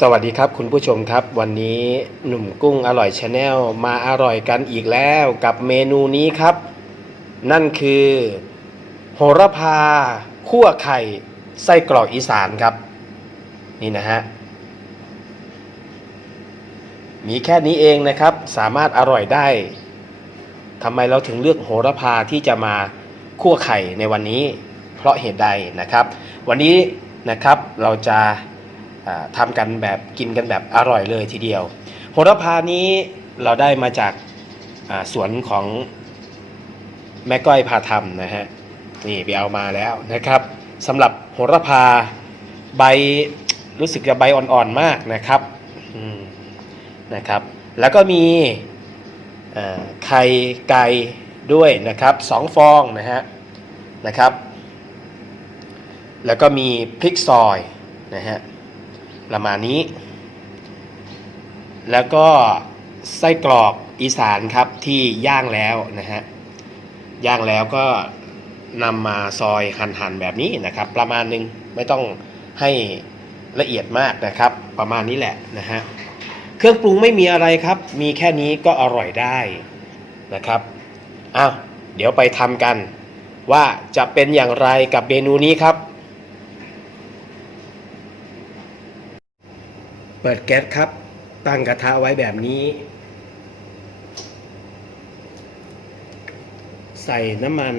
สวัสดีครับคุณผู้ชมครับ วันนี้หนุ่มกุ้งอร่อยชาแนลมาอร่อยกันอีกแล้วกับเมนูนี้ครับ นั่นคือ โหระพาคั่วไข่ไส้กรอกอีสานครับ นี่นะฮะมีแค่นี้เองนะครับสามารถอร่อยได้ทำไมเราถึงเลือกโหระพาที่จะมาคั่วไข่ในวันนี้ เพราะเหตุใดนะครับ วันนี้นะครับเราจะ ทำกันแบบกินกันแบบอร่อยเลยทีเดียว โหระพานี้เราได้มาจากสวนของแม่ก้อยพาทำนะฮะนี่ไปเอามาแล้วนะครับสำหรับโหระพาใบรู้สึกจะใบอ่อนๆมากนะครับนะครับ แล้วก็มีไข่ไก่ด้วยนะครับสองฟองนะฮะนะครับ แล้วก็มีพริกซอยนะฮะ ประมาณนี้ แล้วก็ไส้กรอกอีสานครับที่ย่างแล้วนะฮะย่างแล้วก็นำมาซอยหั่นๆแบบนี้นะครับ ประมาณนึงไม่ต้องให้ละเอียดมากนะครับ ประมาณนี้แหละนะฮะเครื่องปรุงไม่มีอะไรครับ มีแค่นี้ก็อร่อยได้นะครับอ้าวเดี๋ยวไปทำกันว่าจะเป็นอย่างไรกับเมนูนี้ครับ ปิดแก๊สครับ ตั้งกระทะไว้แบบนี้ ใส่น้ำมัน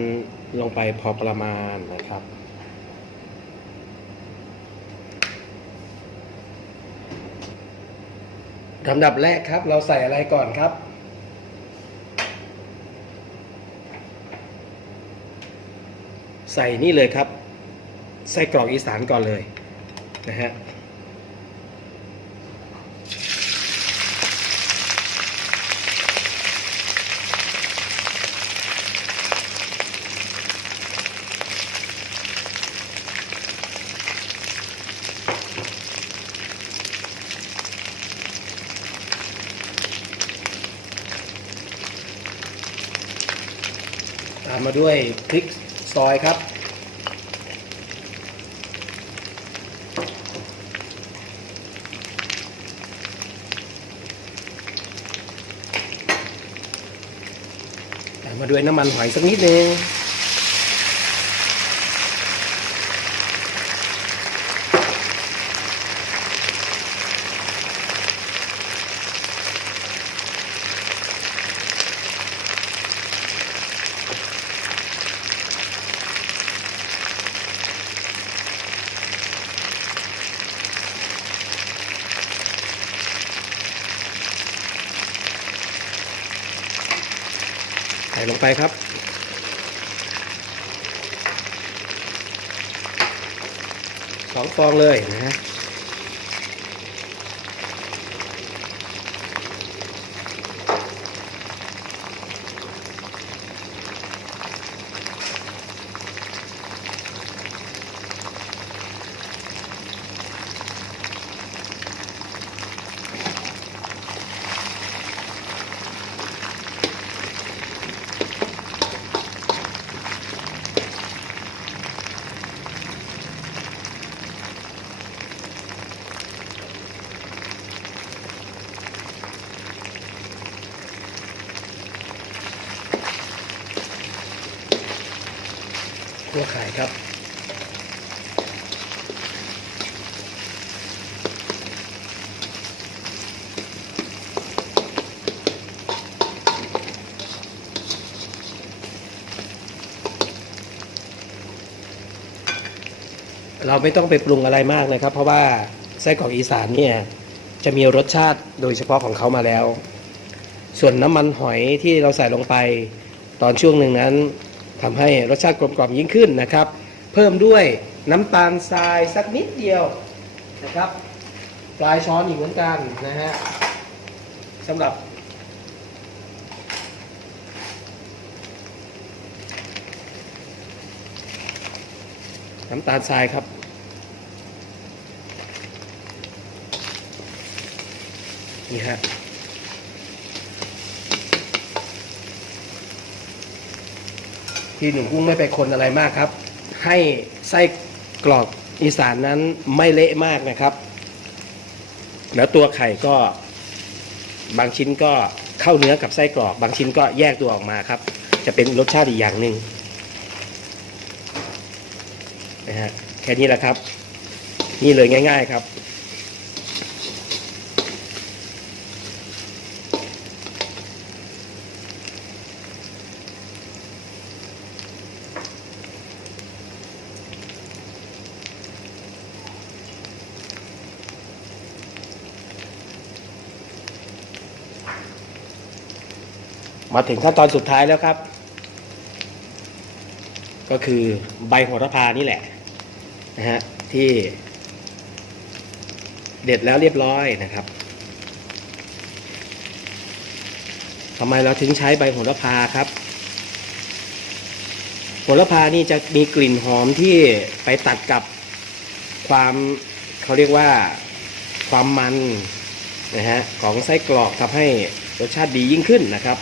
ลงไปพอประมาณนะครับ ลำดับแรกครับ เราใส่อะไรก่อนครับ ใส่นี่เลยครับ ใส่กรอกอีสานก่อนเลยนะฮะามมาด้วยพริกซอยครับ ตามมาด้วยน้ำมันหอยสักนิดนึง ไปครับ สองฟองเลยนะฮะ คั่วไข่ครับเราไม่ต้องไปปรุงอะไรมากนะครับ เพราะว่าไส้กรอกอีสานเนี่ยจะมีรสชาติโดยเฉพาะของเขามาแล้ว ส่วนน้ำมันหอยที่เราใส่ลงไป ตอนช่วงหนึ่งนั้น ทำให้รสชาติกลมกล่อมยิ่งขึ้นนะครับ เพิ่มด้วยน้ำตาลทรายสักนิดเดียวนะครับปลายช้อนอีกเหมือนกันนะฮะสำหรับ น้ำตาลทรายครับ นี่ฮะ ที่หนุ่มกุ้งไม่ไปคนอะไรมากครับ ให้ไส้กรอกอีสานนั้นไม่เละมากนะครับ แล้วตัวไข่ก็บางชิ้นก็เข้าเนื้อกับไส้กรอก บางชิ้นก็แยกตัวออกมาครับ จะเป็นรสชาติอีกอย่างหนึ่งนะฮะแค่นี้แหละครับ นี่เลยง่าย ๆครับ มาถึงขั้นตอนสุดท้ายแล้วครับ ก็คือใบโหระพานี่แหละนะฮะที่เด็ดแล้วเรียบร้อยนะครับทำไมเราถึงใช้ใบโหระพาครับโหระพานี่จะมีกลิ่นหอมที่ไปตัดกับความเขาเรียกว่าความมันนะฮะของไส้กรอกทำให้รสชาติดียิ่งขึ้นนะครับ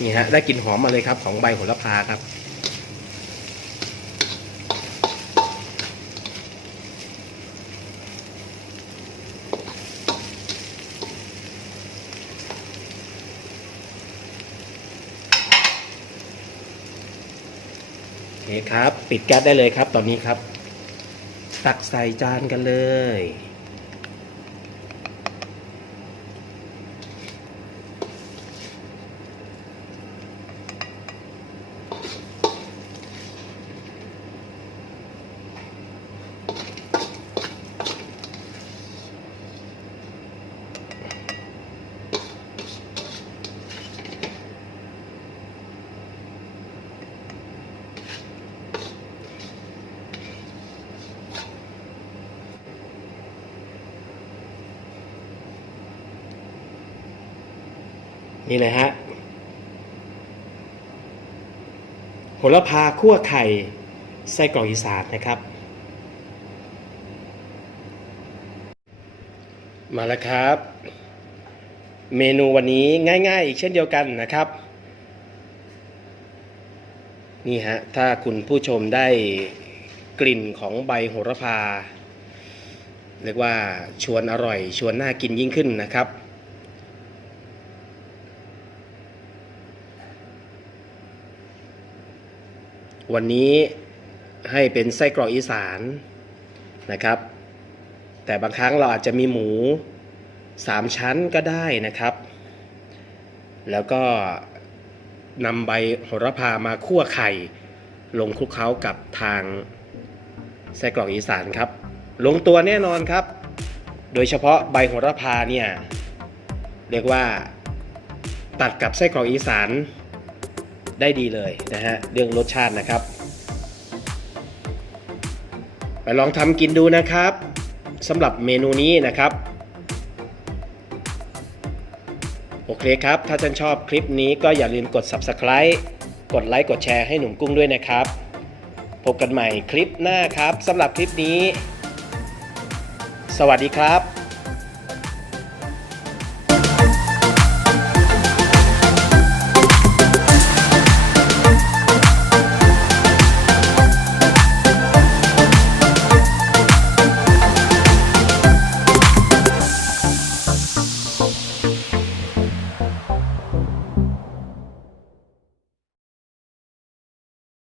นี่ฮะได้กลิ่นหอมมาเลยครับของใบโหระพาครับ โอเคครับ ปิดแก๊สได้เลยครับ ตอนนี้ครับ ตักใส่จานกันเลย นี่เลยฮะโหระพาคั่วไข่ไส้กรอกอีสานนะครับ มาแล้วครับ เมนูวันนี้ง่ายๆ อีกเช่นเดียวกันนะครับ นี่ฮะ ถ้าคุณผู้ชมได้กลิ่นของใบโหระพา เรียกว่าชวนอร่อย ชวนน่ากินยิ่งขึ้นนะครับ วันนี้ให้เป็นไส้กรอกอีสานนะครับ แต่บางครั้งเราอาจจะมีหมูสามชั้นก็ได้นะครับ แล้วก็นำใบโหระพามาคั่วไข่ ลงคลุกเคล้ากับทางไส้กรอกอีสานครับ ลงตัวแน่นอนครับ โดยเฉพาะใบโหระพาเนี่ย เรียกว่า ตัดกับไส้กรอกอีสาน ได้ดีเลยนะฮะเรื่องรสชาตินะครับ ไปลองทำกินดูนะครับสำหรับเมนูนี้นะครับ โอเคครับ ถ้าท่านชอบคลิปนี้ก็อย่าลืมกด Subscribe กดไลค์กดแชร์ให้หนุ่มกุ้งด้วยนะครับ พบกันใหม่คลิปหน้าครับสำหรับคลิปนี้ สวัสดีครับ